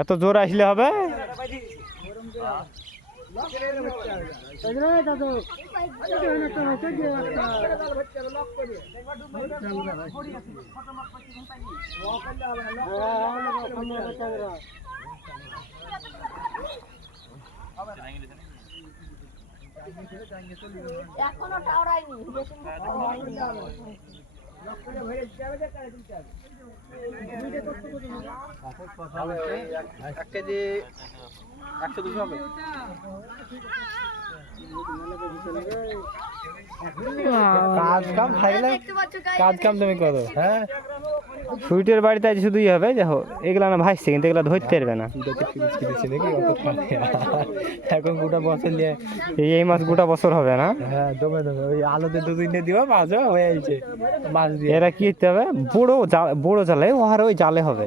এত জোর আসলে হবে? এখনো টাওরাইনি এক কেজি 100-200 হবে। কাজ কাম থাকলে কাজ কাম তুমি করো। হ্যাঁ সুইটের বাড়িতে আজ শুধুই হবে, দেখো এগুলা না ভাসছে কিন্তু এগুলা ধরতে পারবে না। এখন গোটা বছর নিয়ে এই মাছ গোটা বছর হবে না। হ্যাঁ দমে দমে ওই আলুতে 2-3 দিবা মাছ হয়ে যাচ্ছে মাছ দিয়ে। এরা কি করতে হবে, বড় জালে ওহার ওই জালে হবে,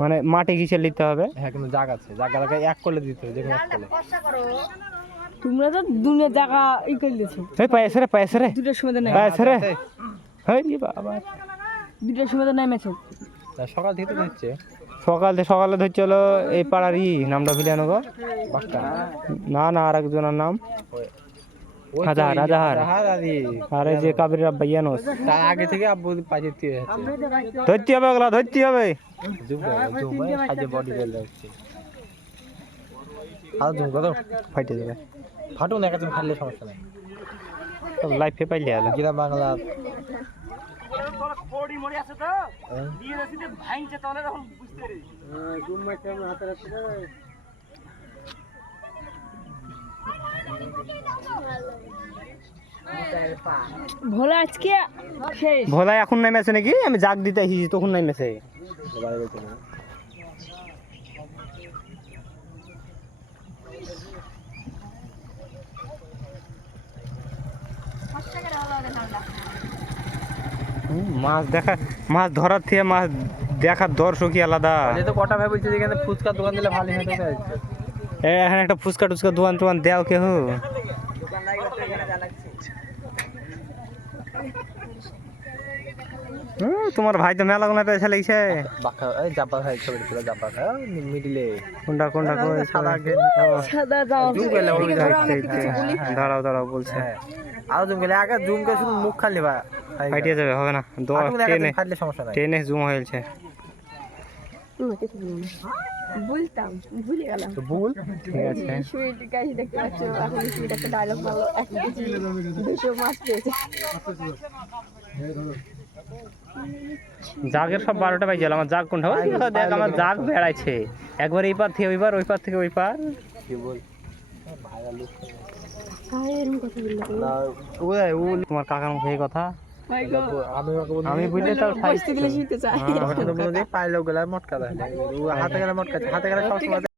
মানে মাটি ঘিচে নিতে হবে। হ্যাঁ কিন্তু জাগ আছে, জায়গাটাকে এক করলে দিতে হবে, যেখানে এক করলে। তোমরা তো দুনিয়া জায়গা ই করে দিয়েছো। এই পায়েছে রে পায়েছে রে দুটোর সময় তো নাই, পায়েছে রে। হেই বাবা, দুটোর সময় তো নেমেছো। সকাল থেকে তো হচ্ছে সকালে ধরছে হলো এই পাড়ার নামটা ভিলিয়ানো গো। বাক্কা না না, আর একজনের নাম ওই রাজাহার। রাজাহার আর এই যে কাবির আব্বা ইয়ানোস। তার আগে থেকে আব্বু পাজে দিয়ে যাচ্ছে। ধরতে হবে ওগুলা, ধরতে হবে। জুম সাজে বডি বেল হচ্ছে। আর জুম কত ফাইটে যাবে, ফাটু না, কাছে ফাটলে সমস্যা নাই। লাইফে পাইলে হলো। গ্রাম বাংলা ভোলা আজকে শেষ। ভোলা এখন নেমেছে নাকি? আমি জাগ দিতে এসেছি তখন নেমেছে। মাছ ধরার থেকে মাছ দেখার দর্শকই আলাদা। তো কটা ভাই বলছে যেখানে ফুচকার দোকান দিলে ভালো হতো। এখানে একটা ফুচকা টুচকা দোকান দেও কেহ। তোমার ভাই তো মেলা গুলো পেয়েছে লাগছে। জাব্বা ভাই ছবি তুলে, জাব্বা ভাই মিডিলে কোনটা সাদা সাদা দাও। দাঁড়াও বলছে। আর জুম গেলে আগে জুম করে শুধু মুখ খালি ভাই ফাইটে যাবে, হবে না। ফাটলে সমস্যা নাই। টেনে জুম হয়েছে। বলতাম ভুলে গেলাম। তো বল ঠিক আছে। সুইট গাছ দেখতে পাচ্ছ, এখন সুইট একটা ডায়লগ বলো, 1 কেজি 200 মাছ পেয়েছে। জাগের সব 12টা বাজে গেল। আমার জাগ কোনটা? দেখ আমার জাগ বেড়াইছে, একবার এই পার থেকে ওই পার, ওই পার থেকে ওই পার। কি বল ভাইরা লোক এরকম কথা বললো না ও তোমার কাকার মুখে এই কথা আমি বুঝলে তাও বসতে দিলে শুনতে চাই। পাইলো গেলে মটকা দেয়, হাতে গেলে মটকা, হাতে গেলে সবসময়